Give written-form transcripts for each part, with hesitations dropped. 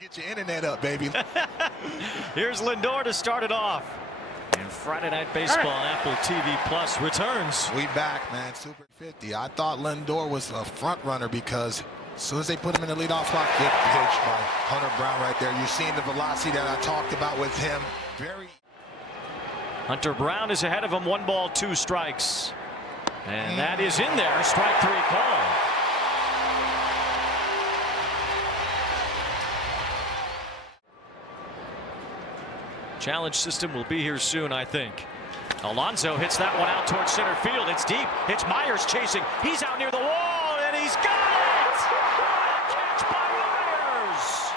Get your internet up, baby. Here's Lindor to start it off. And Friday Night Baseball on Apple TV Plus returns. We back, man. Super 50. I thought Lindor was a front runner because as soon as they put him in the leadoff spot, good pitch by Hunter Brown right there. You're seeing the velocity that I talked about with him. Hunter Brown is ahead of him. 1 ball, 2 strikes. And that is in there. Strike 3 call. Challenge system will be here soon, I think. Alonso hits that one out towards center field. It's deep. It's Myers chasing. He's out near the wall, and he's got it! Catch by Myers!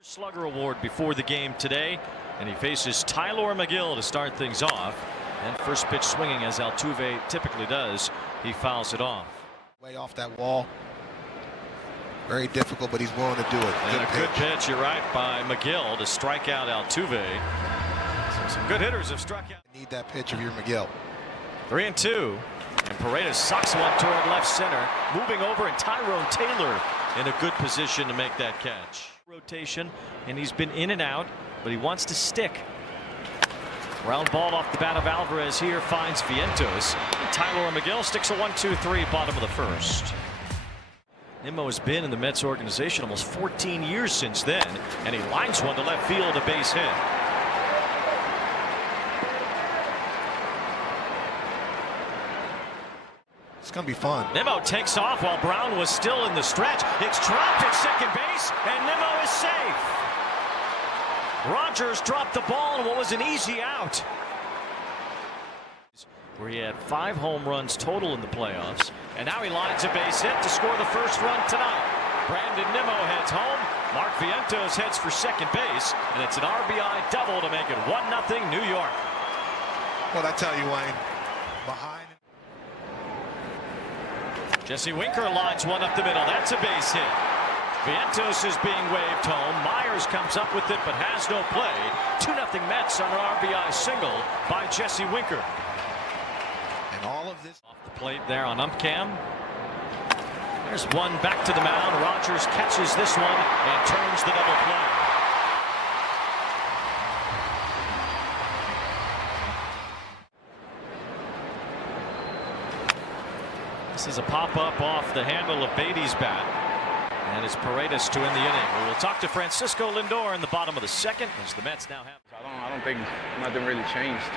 Slugger Award before the game today, and he faces Tylor Megill to start things off. And first pitch swinging, as Altuve typically does, he fouls it off. Way off that wall. Very difficult, but he's willing to do it. And good pitch, you're right, by Megill to strike out Altuve. So some good hitters have struck out. Need that pitch if you're Megill. 3-2. And Paredes sucks one toward left center. Moving over, and Tyrone Taylor in a good position to make that catch. Rotation, and he's been in and out, but he wants to stick. Round ball off the bat of Alvarez here finds Vientos. Tylor Megill sticks a 1-2-3 bottom of the first. Nimmo has been in the Mets organization almost 14 years since then, and he lines one to left field, a base hit. It's going to be fun. Nimmo takes off while Brown was still in the stretch. It's dropped at second base, and Nimmo is safe. Rogers dropped the ball in what was an easy out, where he had 5 home runs total in the playoffs, and now he lines a base hit to score the first run tonight. Brandon Nimmo heads home. Mark Vientos heads for second base, and it's an RBI double to make it 1-0 New York. What I tell you, Wayne, behind. Jesse Winker lines one up the middle. That's a base hit. Vientos is being waved home. Myers comes up with it but has no play. 2-0 Mets on an RBI single by Jesse Winker. And all of this off the plate there on UmpCam. There's one back to the mound. Rogers catches this one and turns the double play. This is a pop-up off the handle of Beatty's bat. And it's Paredes to end the inning. We'll talk to Francisco Lindor in the bottom of the second as the Mets now have. I don't think nothing really changed.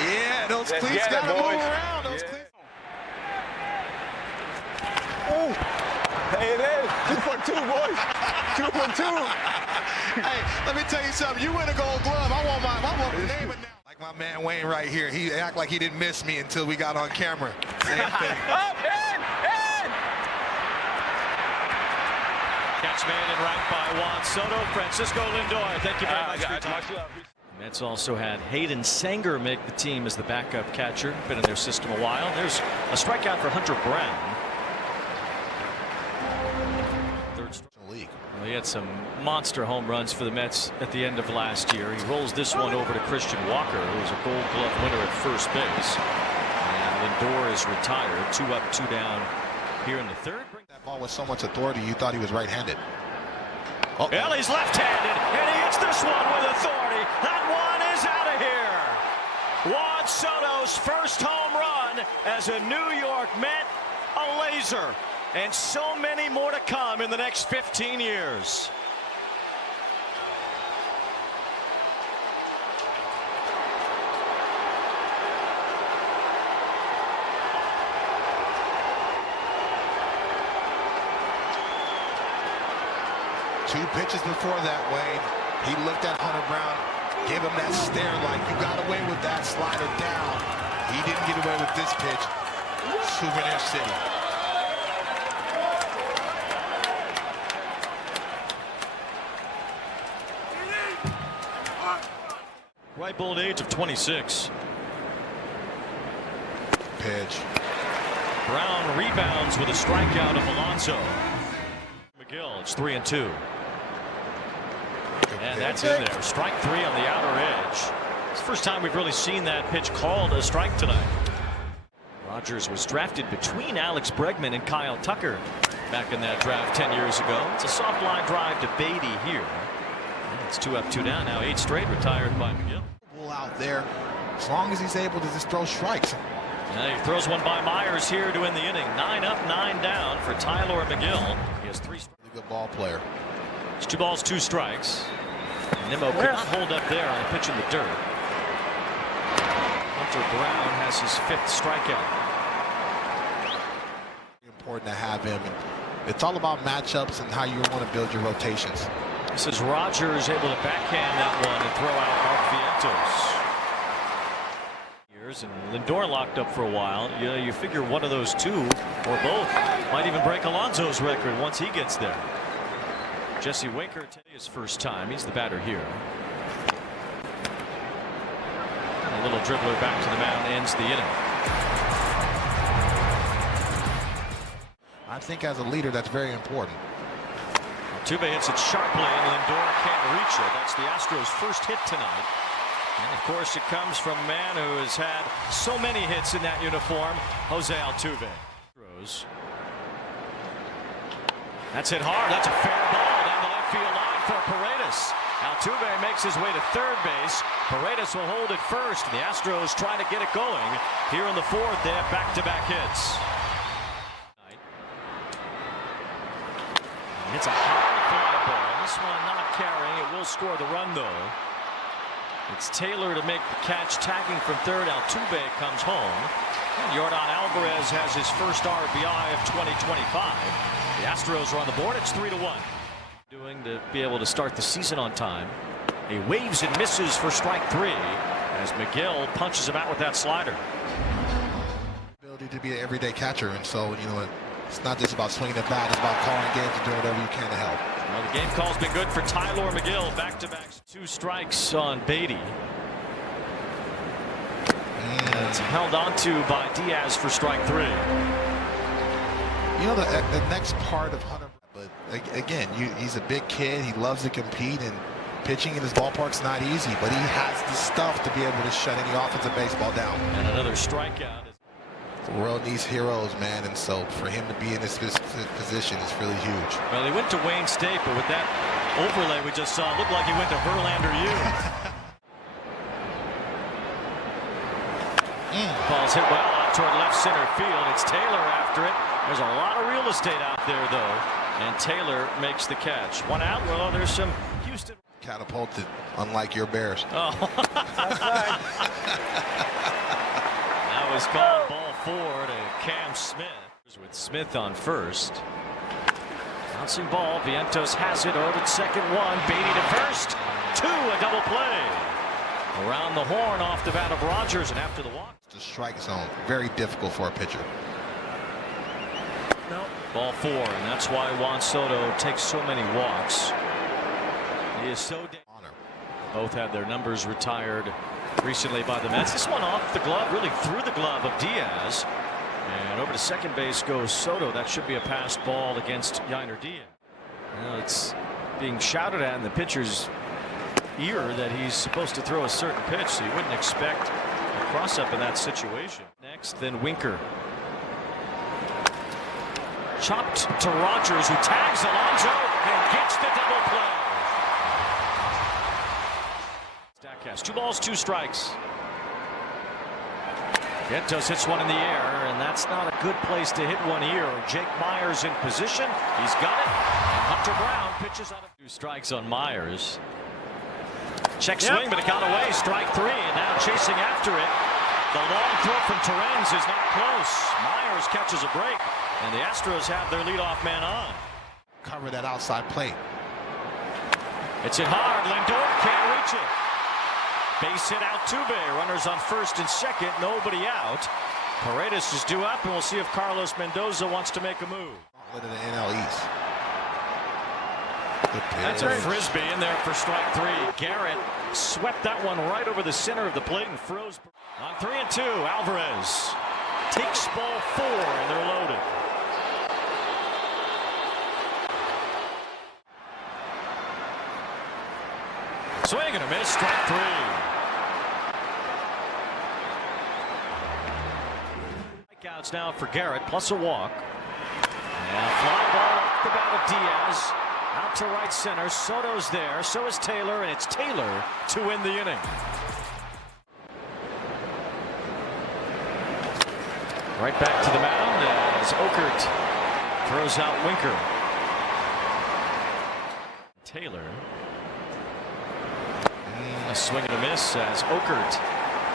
Yeah, those cleats gotta move around. Those cleats. Hey, it is 2 for 2, boys. 2 for 2. Hey, let me tell you something. You win a Gold Glove. I want to name it now. Like my man Wayne right here. He act like he didn't miss me until we got on camera. Same thing. Up, in. Catch made and right by Juan Soto. Francisco Lindor, thank you very much for your time. Mets also had Hayden Sanger make the team as the backup catcher. Been in their system a while. There's a strikeout for Hunter Brown. Third league. Well, he had some monster home runs for the Mets at the end of last year. He rolls this one over to Christian Walker, who was a Gold Glove winner at first base. And Lindor is retired. 2 up, 2 down here in the third. That ball with so much authority, you thought he was right-handed. Oh. Well, he's left-handed, and he hits this one with authority. That one is out of here. Juan Soto's first home run as a New York Met, a laser. And so many more to come in the next 15 years. Two pitches before that, Wayne. He looked at Hunter Brown, gave him that stare like you got away with that slider down. He didn't get away with this pitch. Souvenir City. Ripe old age of 26. Pitch. Brown rebounds with a strikeout of Alonso. Megill, it's 3-2. And that's in there. Strike 3 on the outer edge. It's the first time we've really seen that pitch called a strike tonight. Rogers was drafted between Alex Bregman and Kyle Tucker back in that draft 10 years ago. It's a soft line drive to Beatty here. It's 2 up, 2 down. Now 8 straight retired by McGill. Out there, as long as he's able to just throw strikes. He throws one by Myers here to end the inning. 9 up, 9 down for Tyler McGill. He has 3 strikes. Really good ball player. It's 2 balls, 2 strikes. Nimmo could not hold up there on a pitch in the dirt. Hunter Brown has his 5th strikeout. Important to have him. It's all about matchups and how you want to build your rotations. This is Rogers able to backhand that one and throw out Mark Vientos. And Lindor locked up for a while. You figure one of those two or both might even break Alonso's record once he gets there. Jesse Winker, his first time. He's the batter here. A little dribbler back to the mound ends the inning. I think as a leader, that's very important. Altuve hits it sharply and Lindor can't reach it. That's the Astros' first hit tonight. And of course it comes from a man who has had so many hits in that uniform, Jose Altuve. That's hit hard. That's a fair ball down the left field line for Paredes. Altuve makes his way to third base. Paredes will hold it first. The Astros try to get it going. Here in the 4th, they have back-to-back hits. It's a high fly ball. This one not carrying. It will score the run, though. It's Taylor to make the catch, tagging from third. Altuve comes home. And Yordan Alvarez has his first RBI of 2025. The Astros are on the board. It's 3-1. Doing to be able to start the season on time. He waves and misses for strike 3 as McGill punches him out with that slider. Ability to be an everyday catcher, and so it's not just about swinging the bat. It's about calling games and doing whatever you can to help. Well, the game call's been good for Tyler McGill. Back-to-back 2 strikes on Beatty. It's held onto by Diaz for strike 3. The next part of Hunter, but again, he's a big kid. He loves to compete, and pitching in his ballpark's not easy, but he has the stuff to be able to shut any offensive baseball down. And another strikeout. The world needs heroes, man, and so for him to be in this position is really huge. Well, he went to Wayne State, but with that overlay we just saw, it looked like he went to Verlander U. Ball's hit well out toward left center field. It's Taylor after it. There's a lot of real estate out there, though, and Taylor makes the catch. 1 out. Well, there's some Houston. Catapulted, unlike your Bears. Oh. That's right. That was called ball 4 to Cam Smith. With Smith on first. Bouncing ball. Vientos has it. Over at second. 1. Beatty to first. 2. A double play. Around the horn off the bat of Rogers, and after the walk. The strike zone. Very difficult for a pitcher. No. Ball 4, and that's why Juan Soto takes so many walks. He is so honor. Both had their numbers retired recently by the Mets. This one off the glove, really through the glove of Diaz. And over to second base goes Soto. That should be a passed ball against Yainer Diaz. It's being shouted at in the pitcher's ear that he's supposed to throw a certain pitch, so you wouldn't expect a cross-up in that situation. Next, then Winker. Chopped to Rogers, who tags Alonso and gets the double play. Statcast, 2 balls, 2 strikes. Vientos hits one in the air, and that's not a good place to hit one here. Jake Myers in position. He's got it. And Hunter Brown pitches out of 2 strikes on Myers. Check swing, but it got away. Strike 3, and now chasing after it. The long throw from Torrens is not close. Myers catches a break, and the Astros have their leadoff man on. Cover that outside plate. It's hit hard. Lindor can't reach it. Base hit Altuve. Runners on first and second. Nobody out. Paredes is due up, and we'll see if Carlos Mendoza wants to make a move. Of the NL East. That's a frisbee in there for strike 3. Garrett swept that one right over the center of the plate and froze. On 3-2, Alvarez takes ball 4, and they're loaded. Swing and a miss, strike 3. Outs now for Garrett, plus a walk. And a fly ball off the bat of Diaz. Out to right center. Soto's there. So is Taylor, and it's Taylor to win the inning. Right back to the mound as Okert throws out Winker. Taylor. A swing and a miss as Okert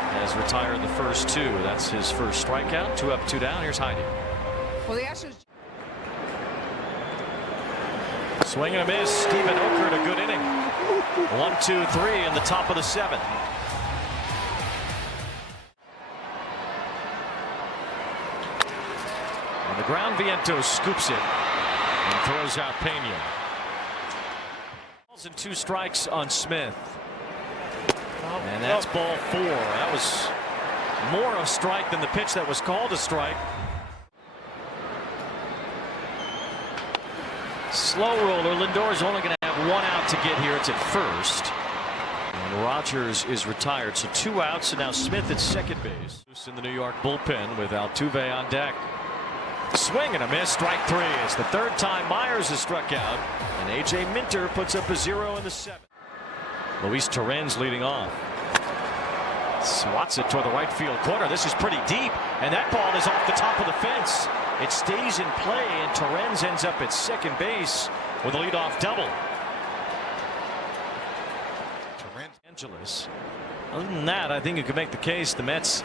has retired the first two. That's his first strikeout. 2 up, 2 down. Here's Heidi. Well, the Astros. Swing and a miss. Stephen Okert, a good inning. 1, 2, 3 in the top of the 7th. On the ground, Vientos scoops it and throws out Pena. And 2 strikes on Smith. And that's ball 4. That was more a strike than the pitch that was called a strike. Slow roller. Lindor's only going to have 1 out to get here. It's at first. And Rogers is retired. So 2 outs. And now Smith at second base. In the New York bullpen with Altuve on deck. Swing and a miss. Strike 3. It's the 3rd time Myers has struck out. And A.J. Minter puts up a 0 in the 7th. Luis Torrens leading off. Swats it toward the right field corner. This is pretty deep. And that ball is off the top of the fence. It stays in play, and Torrens ends up at second base with a leadoff double. Angeles. Other than that, I think you could make the case the Mets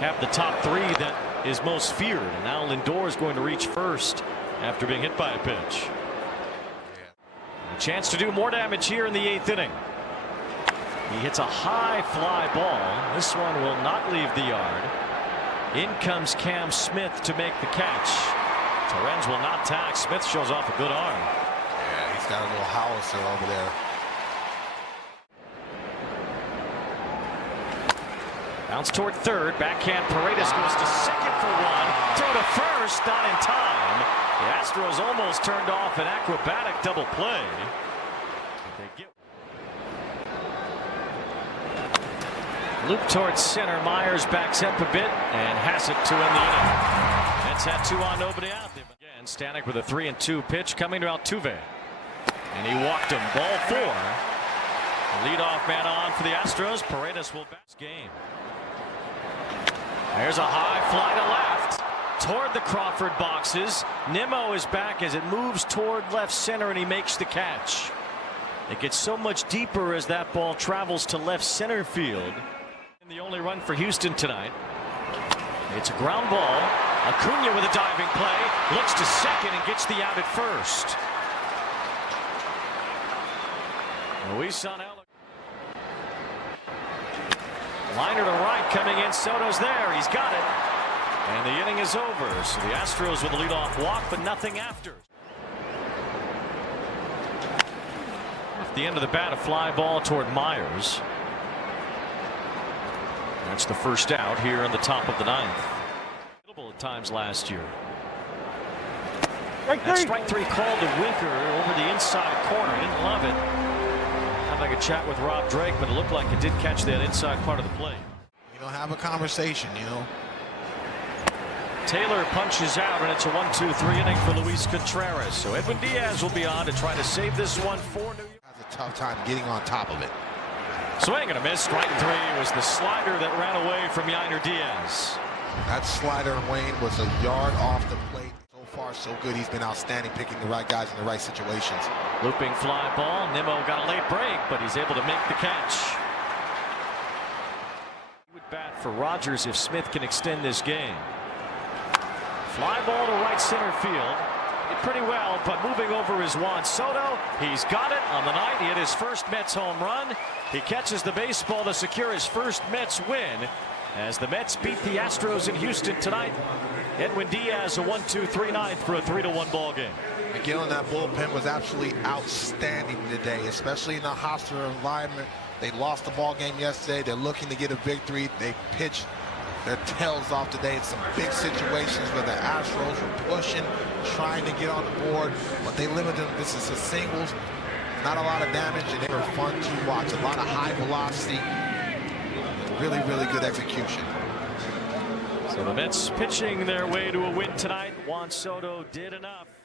have the top 3 that is most feared. And now Lindor is going to reach first after being hit by a pitch. A chance to do more damage here in the 8th inning. He hits a high fly ball. This one will not leave the yard. In comes Cam Smith to make the catch. Torrens will not tag. Smith shows off a good arm. Yeah, he's got a little howitzer over there. Bounce toward third. Backhand. Paredes goes to second for 1. Throw to first. Not in time. The Astros almost turned off an acrobatic double play. Loop towards center. Myers backs up a bit and has it to end the inning. Mets had 2 on, nobody out. Again, Stanek with a 3-2 pitch coming to Altuve. And he walked him. Ball 4. The leadoff man on for the Astros. Paredes will back game. There's a high fly to left toward the Crawford boxes. Nimmo is back as it moves toward left center, and he makes the catch. It gets so much deeper as that ball travels to left center field. The only run for Houston tonight. It's a ground ball. Acuna with a diving play. Looks to second and gets the out at first. Luis on out. Liner to right coming in. Soto's there. He's got it. And the inning is over. So the Astros with a leadoff walk, but nothing after. At the end of the bat, a fly ball toward Myers. That's the first out here in the top of the 9th. At times last year. That strike 3 called to Winker over the inside corner. He didn't love it. Had like a chat with Rob Drake, but it looked like it did catch that inside part of the plate. You know, have a conversation, you know. Taylor punches out, and it's a 1-2-3 inning for Luis Contreras. So Edwin Diaz will be on to try to save this one for New York. Has a tough time getting on top of it. Swing and a miss. Strike 3 was the slider that ran away from Yainer Diaz. That slider, Wayne, was a yard off the plate. So far, so good. He's been outstanding, picking the right guys in the right situations. Looping fly ball. Nimmo got a late break, but he's able to make the catch. He would bat for Rogers if Smith can extend this game. Fly ball to right center field. Did pretty well, but moving over is Juan Soto. He's got it on the night. He hit his first Mets home run. He catches the baseball to secure his first Mets win as the Mets beat the Astros in Houston tonight. Edwin Diaz a 1-2-3 ninth for a 3-1 ball game. McGill, that bullpen was absolutely outstanding today, especially in a hostile environment. They lost the ball game yesterday. They're looking to get a victory. They pitched their tails off today in some big situations where the Astros were pushing, trying to get on the board, but they limited them. This is a singles, not a lot of damage, and they were fun to watch. A lot of high velocity, really, really good execution. So So the Mets pitching their way to a win tonight. Juan Soto did enough.